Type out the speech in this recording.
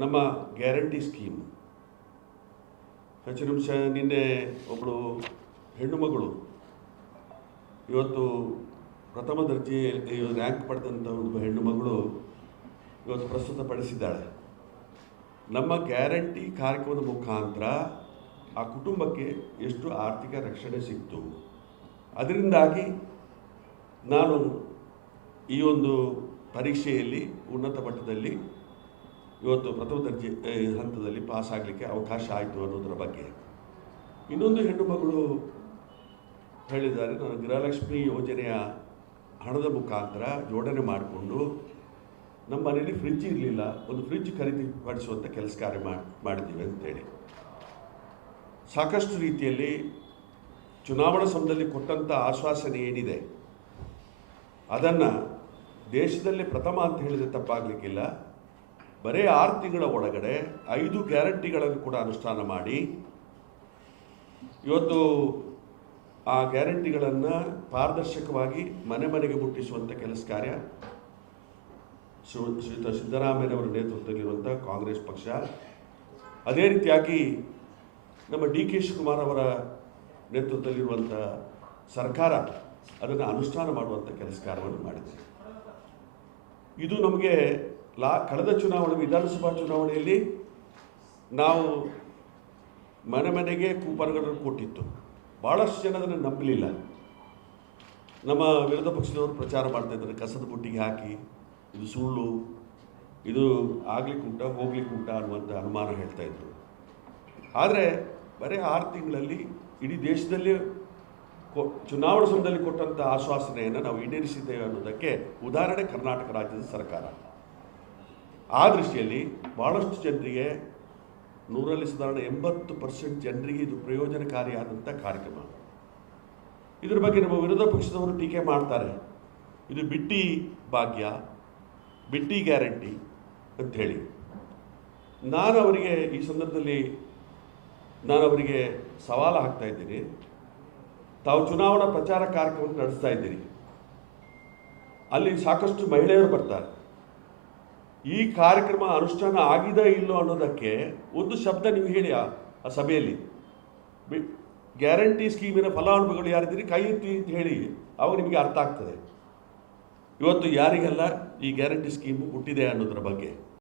ನಮ್ಮ guarantee scheme ಹೆಚ್ಚು ನಿಮಿಷ ನಿನ್ನೆ ಒಬ್ಬಳು ಹೆಣ್ಣು ಮಗಳು ಇವತ್ತು ಪ್ರಥಮ ದರ್ಜೆ ರ್ಯಾಂಕ್ ಪಡೆದಂಥ ಒಂದು ಹೆಣ್ಣು ಮಗಳು ಇವತ್ತು ಪ್ರಸ್ತುತಪಡಿಸಿದ್ದಾಳೆ. ನಮ್ಮ ಗ್ಯಾರಂಟಿ ಕಾರ್ಯಕ್ರಮದ ಮುಖಾಂತರ ಆ ಕುಟುಂಬಕ್ಕೆ ಎಷ್ಟು ಆರ್ಥಿಕ ರಕ್ಷಣೆ ಸಿಕ್ತು, ಅದರಿಂದಾಗಿ ನಾನು ಈ ಒಂದು ಪರೀಕ್ಷೆಯಲ್ಲಿ ಉನ್ನತ ಮಟ್ಟದಲ್ಲಿ ಇವತ್ತು ಪ್ರಥಮ ದರ್ಜೆ ಹಂತದಲ್ಲಿ ಪಾಸ್ ಆಗಲಿಕ್ಕೆ ಅವಕಾಶ ಆಯಿತು ಅನ್ನೋದರ ಬಗ್ಗೆ. ಇನ್ನೊಂದು ಹೆಣ್ಣು ಮಗಳು ಹೇಳಿದ್ದಾರೆ, ನಾನು ಗೃಹಲಕ್ಷ್ಮಿ ಯೋಜನೆಯ ಹಣದ ಮುಖಾಂತರ ಜೋಡಣೆ ಮಾಡಿಕೊಂಡು ನಮ್ಮ ಮನೆಯಲ್ಲಿ ಫ್ರಿಡ್ಜ್ ಇರಲಿಲ್ಲ, ಒಂದು ಫ್ರಿಡ್ಜ್ ಖರೀದಿಪಡಿಸುವಂಥ ಕೆಲಸ ಕಾರ್ಯ ಮಾಡಿದ್ದೀವಿ ಅಂತೇಳಿ. ಸಾಕಷ್ಟು ರೀತಿಯಲ್ಲಿ ಚುನಾವಣಾ ಸಮಯದಲ್ಲಿ ಕೊಟ್ಟಂಥ ಆಶ್ವಾಸನೆ ಏನಿದೆ ಅದನ್ನು ದೇಶದಲ್ಲೇ ಪ್ರಥಮ ಅಂತ ಹೇಳಿದರೆ ತಪ್ಪಾಗಲಿಕ್ಕಿಲ್ಲ. ಬರೀ 6 ತಿಂಗಳ ಒಳಗಡೆ 5 ಗ್ಯಾರಂಟಿಗಳನ್ನು ಕೂಡ ಅನುಷ್ಠಾನ ಮಾಡಿ ಇವತ್ತು ಆ ಗ್ಯಾರಂಟಿಗಳನ್ನು ಪಾರದರ್ಶಕವಾಗಿ ಮನೆ ಮನೆಗೆ ಮುಟ್ಟಿಸುವಂಥ ಕೆಲಸ ಕಾರ್ಯ ಶ್ರೀಯುತ ಸಿದ್ದರಾಮಯ್ಯನವರ ನೇತೃತ್ವದಲ್ಲಿರುವಂಥ ಕಾಂಗ್ರೆಸ್ ಪಕ್ಷ, ಅದೇ ರೀತಿಯಾಗಿ ನಮ್ಮ DK ಶಿವಕುಮಾರ್ ಅವರ ನೇತೃತ್ವದಲ್ಲಿರುವಂಥ ಸರ್ಕಾರ ಅದನ್ನು ಅನುಷ್ಠಾನ ಮಾಡುವಂಥ ಕೆಲಸ ಕಾರ್ಯವನ್ನು ಮಾಡಿದೆ. ಇದು ನಮಗೆ ಕಳೆದ ಚುನಾವಣೆ ವಿಧಾನಸಭಾ ಚುನಾವಣೆಯಲ್ಲಿ ನಾವು ಮನೆ ಮನೆಗೆ ಕೂಪನ್ಗಳನ್ನು ಕೊಟ್ಟಿತ್ತು. ಭಾಳಷ್ಟು ಜನ ಅದನ್ನು ನಂಬಲಿಲ್ಲ. ನಮ್ಮ ವಿರೋಧ ಪಕ್ಷದವರು ಪ್ರಚಾರ ಮಾಡ್ತಾಯಿದ್ದಾರೆ, ಕಸದ ಬುಟ್ಟಿಗೆ ಹಾಕಿ ಇದು ಸುಳ್ಳು, ಇದು ಆಗ್ಲಿಕ್ಕುಂಟ ಹೋಗ್ಲಿಕ್ಕುಂಟ ಅನ್ನುವಂಥ ಅನುಮಾನ ಹೇಳ್ತಾಯಿದ್ರು. ಆದರೆ ಬರೀ 6 ತಿಂಗಳಲ್ಲಿ ಇಡೀ ದೇಶದಲ್ಲಿ ಚುನಾವಣಾ ಸಮಯದಲ್ಲಿ ಕೊಟ್ಟಂಥ ಆಶ್ವಾಸನೆಯನ್ನು ನಾವು ಈಡೇರಿಸಿದ್ದೇವೆ ಅನ್ನೋದಕ್ಕೆ ಉದಾಹರಣೆ ಕರ್ನಾಟಕ ರಾಜ್ಯದ ಸರ್ಕಾರ. ಆ ದೃಷ್ಟಿಯಲ್ಲಿ ಭಾಳಷ್ಟು ಜನರಿಗೆ 100ರಲ್ಲಿ ಸಾಧಾರಣ 80% ಜನರಿಗೆ ಇದು ಪ್ರಯೋಜನಕಾರಿಯಾದಂಥ ಕಾರ್ಯಕ್ರಮ. ಇದ್ರ ಬಗ್ಗೆ ನಮ್ಮ ವಿರೋಧ ಪಕ್ಷದವರು ಟೀಕೆ ಮಾಡ್ತಾರೆ, ಇದು ಬಿಟ್ಟಿ ಭಾಗ್ಯ, ಬಿಟ್ಟಿ ಗ್ಯಾರಂಟಿ ಅಂಥೇಳಿ. ನಾನು ಅವರಿಗೆ ಈ ಸಂದರ್ಭದಲ್ಲಿ ಅವರಿಗೆ ಸವಾಲು ಹಾಕ್ತಾ ಇದ್ದೀನಿ. ತಾವು ಚುನಾವಣಾ ಪ್ರಚಾರ ಕಾರ್ಯಕ್ರಮ ನಡೆಸ್ತಾ ಇದ್ದೀರಿ, ಅಲ್ಲಿ ಸಾಕಷ್ಟು ಮಹಿಳೆಯರು ಬರ್ತಾರೆ. ಈ ಕಾರ್ಯಕ್ರಮ ಅನುಷ್ಠಾನ ಆಗಿದೆ ಇಲ್ಲೋ ಅನ್ನೋದಕ್ಕೆ ಒಂದು ಶಬ್ದ ನೀವು ಹೇಳಿ ಆ ಸಭೆಯಲ್ಲಿ. ಗ್ಯಾರಂಟಿ ಸ್ಕೀಮಿನ ಫಲಾನುಭವಿಗಳು ಯಾರಿದ್ದೀರಿ ಕೈ ಎತ್ತಿ ಅಂತ ಹೇಳಿ, ಅವಾಗ ನಿಮಗೆ ಅರ್ಥ ಆಗ್ತದೆ ಇವತ್ತು ಯಾರಿಗೆಲ್ಲ ಈ ಗ್ಯಾರಂಟಿ ಸ್ಕೀಮು ಹುಟ್ಟಿದೆ ಅನ್ನೋದ್ರ ಬಗ್ಗೆ.